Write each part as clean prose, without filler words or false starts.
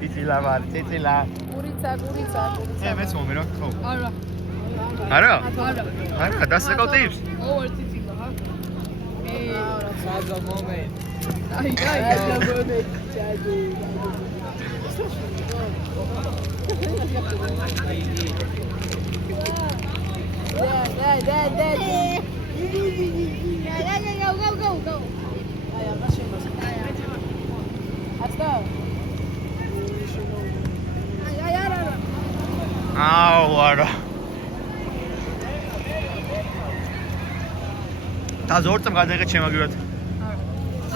Titila var, titila. Kurica. მეც მომერო, ხო. არა. არა? არა. არა, დასაკავდეებს. ოღონდ თითილა, ხა? საძა მომენტ. აი, Go. Აი, აღარ შემოს. Asta. Ai, ara. აუ, არა. და ზორწამ გადაიღე ჩემაგივად.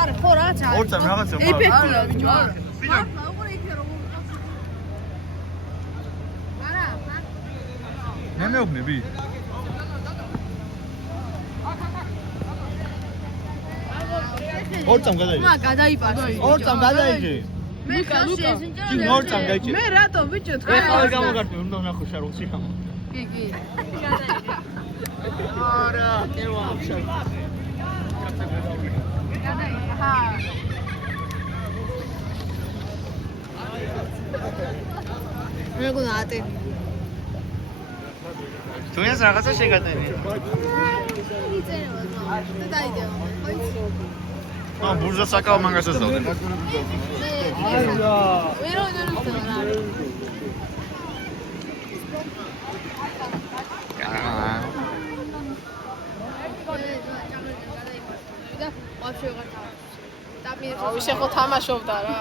არა, ხო რა, ჩა. ორწამ რაღაცა მაგ. ეფექტია, ბიჭო. ბიჭო. როგორ იქნება რომ არა, მე მეუბნები. ორწამ გადაიღე. მა გადაიპარს. ორწამ გადაიღე. მე ხალხი კი, ორწამ გაიჭირე. მე რატო ბიჭო, ეხლა გამოგართმე, უნდა ვნახო შარულში ხომ. კი. არა, კევა შარ. ჰა. მეგონა ატე. თუ ეს რაღაცა შეგატენი. აა, ბურზა საკაო მაგას ასწავლე. აუ შეხო თამაშობდა რა.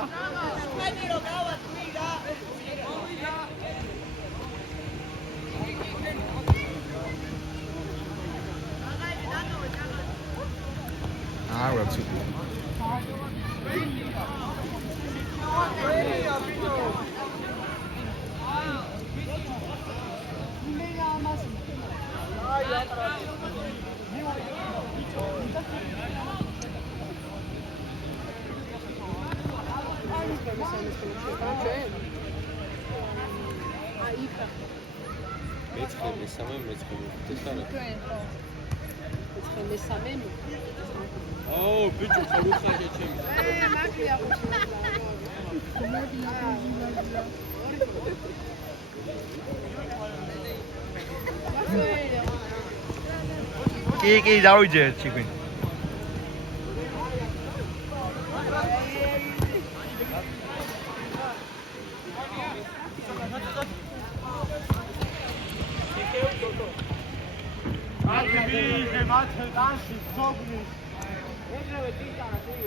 აა, ვაცი. აუ, ბიჭო, ხალხი ჩემი. მაკლია კი, დავიჯე ჩიგვინ. აკბიზე მათე განში თოგნის. ეგრევე ტიტანა ტი.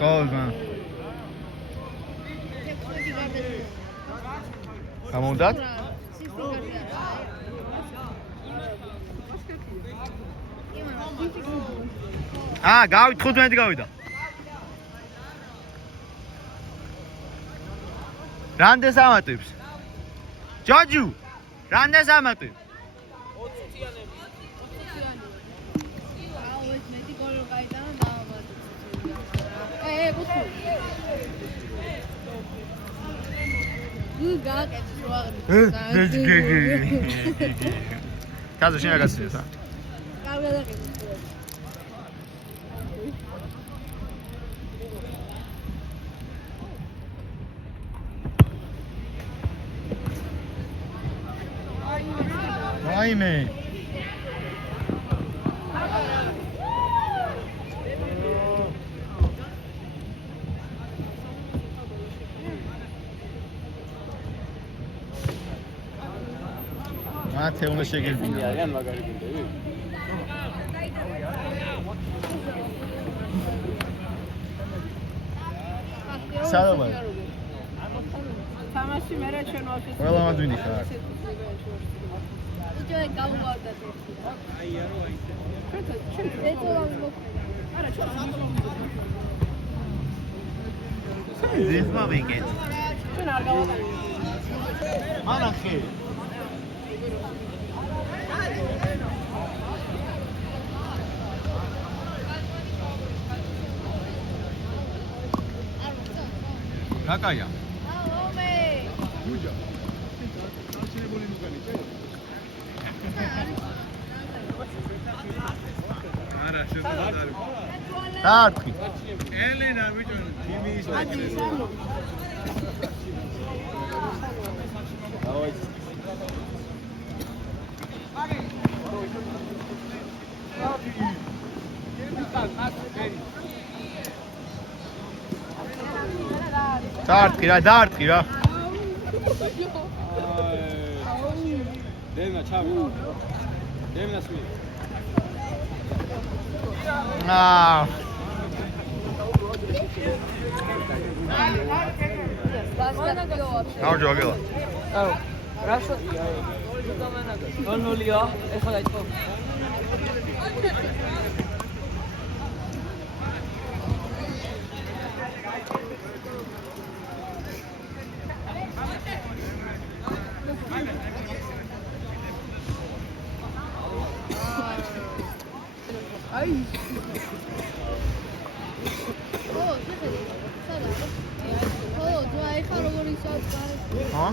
Calma. გამონდათ? გავით 15 გავიდა. რამდენს ამატებს? ჯოჯუ, რამდენს ამატებს? 20 წიანები. აუ ეს მეტი გოლი გაიტანა და გუთო. გააკეთე რა აღარ. კაზა შენ აგასწრებს ა? კარგად აკეთე. რაიმე მათე უნდა შეგებინა არიან მაგარი გუნდები? სალამა თამაში მე რა ჩვენ ვაშე. ყველა მადვინი ხარ. იჯე გავუვარდათ. აი არო აი. ჩვენ ეწოლავ არა ჩვენ ზის მოვიგეთ. ჩვენ არ გავაკეთე. ანახე რაკაია? არა, შევდარი. დაარტყი. ელენა ბიჭო, თიმის. დავაი. დაარტყი რა. დენა ჩავი. დენა სვი. აა. აუ ჯოგელა. აუ რაშო 0-0-ია ეხლა დაიწყო აი ხო?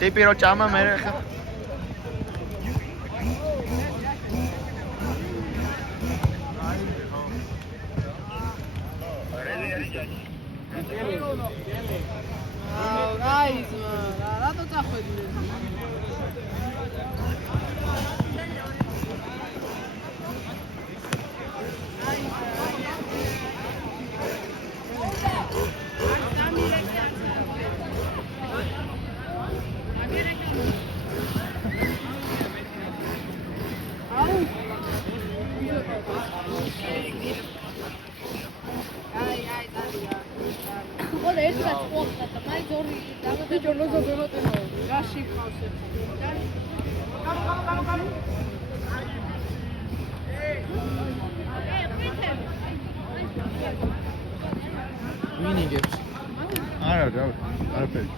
ტიპი რო ჭამა მე ხა. აუ რაის რატო წახვედი ვინიგებს არა რა, არაფერი.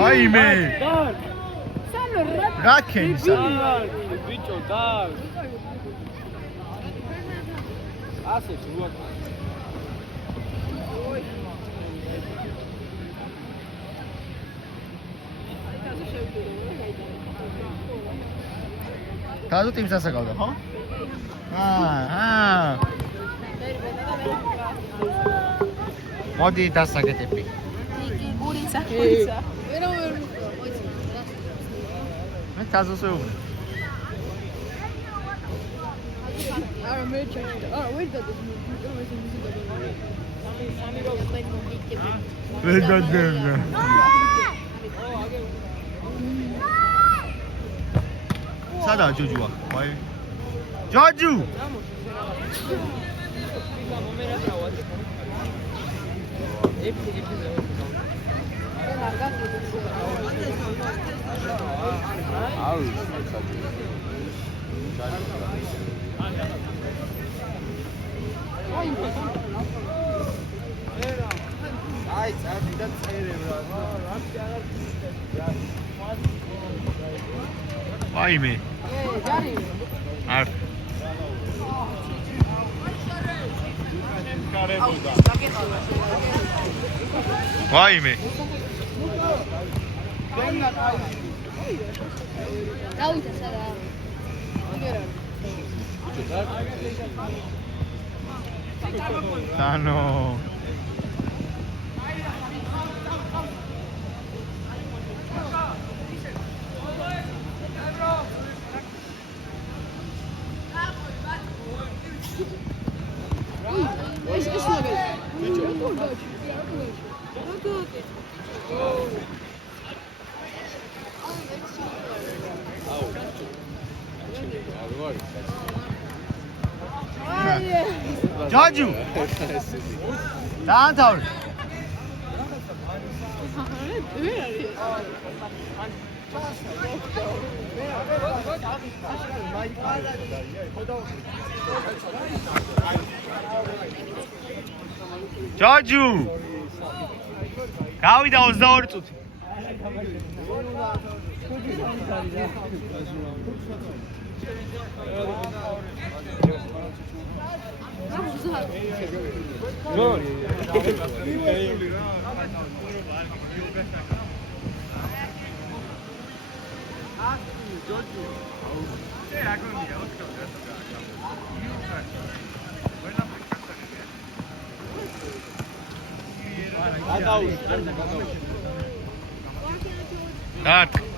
აიმე რა ქენსა ბიჭო და ასე შუა თაზო ტიმს ასაკავდა ხო? აა მოდი დასაკეთები გურიცა მე თაზოს ვეუბნე არა მე ჩაჭდა არა ვერ დადეს მე გადაგნა სადაა ჯოჯუა? ვაი ჯოჯუ აი წარდი და წერე რა აიმე ჯარი არ ვაიმე დავითა სადა. Tano. ეს მაგარი. Jaju. Tantaur. Jaju. გავიდა 22 წუთი. გადაუშვი. Так.